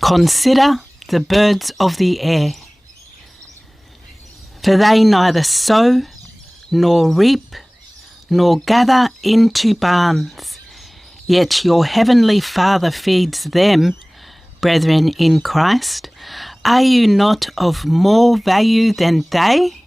Consider the birds of the air, for they neither sow nor reap nor gather into barns, yet your heavenly Father feeds them. Brethren in Christ, are you not of more value than they?